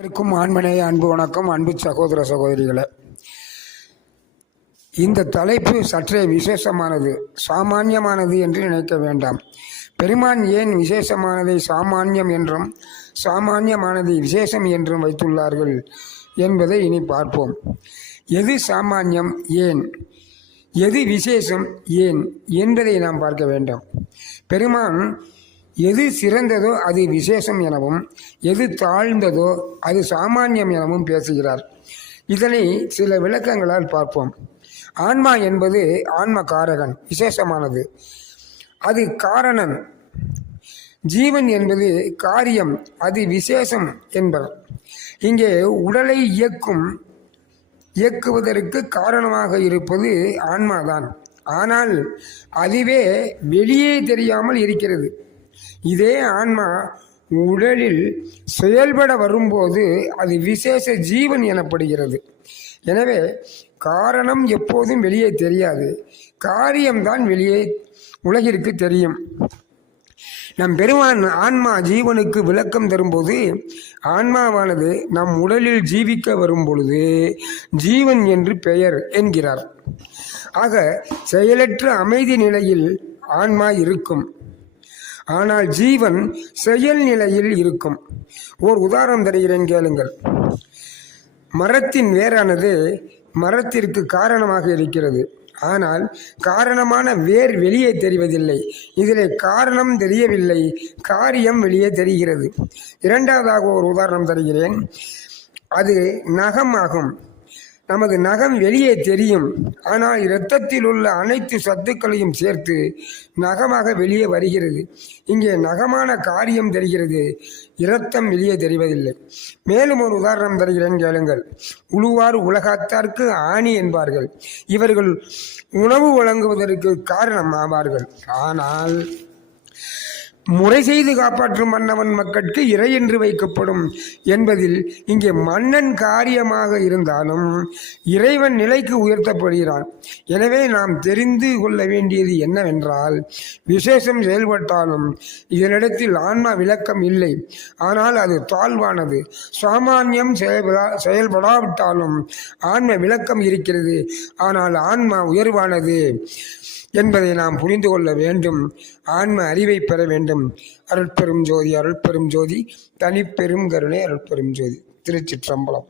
அனைவருக்கும் ஆண்மனேய அன்பு வணக்கம். அன்பு சகோதர சகோதரிகளே, இந்த தலைப்பு சற்றே விசேஷமானது, சாமானியமானது என்று நினைக்க வேண்டாம். பெருமான் ஏன் விசேஷமானதை சாமானியம் என்றும் சாமானியமானதை விசேஷம் என்றும் வைத்துள்ளார்கள் என்பதை இனி பார்ப்போம். எது சாமானியம் ஏன், எது விசேஷம் ஏன் என்பதை நாம் பார்க்க வேண்டும். பெருமான் எது சிறந்ததோ அது விசேஷம் எனவும், எது தாழ்ந்ததோ அது சாமானியம் எனவும் பேசுகிறார். இதனை சில விளக்கங்களால் பார்ப்போம். ஆன்மா என்பது ஆன்ம காரகன், விசேஷமானது. அது காரணன். ஜீவன் என்பது காரியம், அது விசேஷம் என்பர். இங்கே உடலை இயக்குவதற்கு காரணமாக இருப்பது ஆன்மாதான். ஆனால் அதுவே வெளியே தெரியாமல் இருக்கிறது. இதே ஆன்மா உடலில் செயல்பட வரும்போது அது விசேஷ ஜீவன் எனப்படுகிறது. எனவே காரணம் எப்போதும் வெளியே தெரியாது, காரியம்தான் வெளியே உலகிற்கு தெரியும். நம் பெருமான் ஆன்மா ஜீவனுக்கு விளக்கம் தரும்போது, ஆன்மாவானது நம் உடலில் ஜீவிக்க வரும் பொழுது ஜீவன் என்று பெயர் என்கிறார். ஆக செயலற்ற அமைதி நிலையில் ஆன்மா இருக்கும், ஆனால் ஜீவன் செயல் நிலையில் இருக்கும். ஓர் உதாரணம் தருகிறேன், கேளுங்கள். மரத்தின் வேரானது மரத்திற்கு காரணமாக இருக்கிறது, ஆனால் காரணமான வேர் வெளியே தெரிவதில்லை. இதில் காரணம் தெரியவில்லை, காரியம் வெளியே தெரிகிறது. இரண்டாவதாக ஒரு உதாரணம் தருகிறேன். அது நகம் ஆகும். நமது நகம் வெளியே தெரியும், ஆனால் இரத்தத்தில் உள்ள அனைத்து சத்துக்களையும் சேர்த்து நகமாக வெளியே வருகிறது. இங்கே நகமான காரியம் தெரிகிறது, இரத்தம் வெளியே தெரிவதில்லை. மேலும் ஒரு உதாரணம் தருகிறேன், கேளுங்கள். உழுவார் உலகத்தார்க்கு ஆணி என்பார்கள். இவர்கள் உணவு வழங்குவதற்கு காரணம் ஆவார்கள், ஆனால் முறை செய்து காப்பாற்றும் மன்னவன் மக்களுக்கு இறை என்று வைக்கப்படும் என்பதில் இங்கே மன்னன் காரியமாக இருந்தாலும் இறைவன் நிலைக்கு உயர்த்தப்படுகிறான். எனவே நாம் தெரிந்து கொள்ள வேண்டியது என்னவென்றால், விசேஷம் செயல்பட்டாலும் இதனிடத்தில் ஆன்மா விளக்கம் இல்லை, ஆனால் அது தாழ்வானது. சாமானியம் செயல்படாவிட்டாலும் ஆன்ம விளக்கம் இருக்கிறது, ஆனால் ஆன்மா உயர்வானது என்பதை நாம் புரிந்து கொள்ள வேண்டும். ஆன்ம அறிவை பெற வேண்டும். அருட்பெரும் ஜோதி, அருட்பெரும் ஜோதி, தனிப்பெரும் கருணை, அருட்பெரும் ஜோதி. திருச்சிற்றம்பலம்.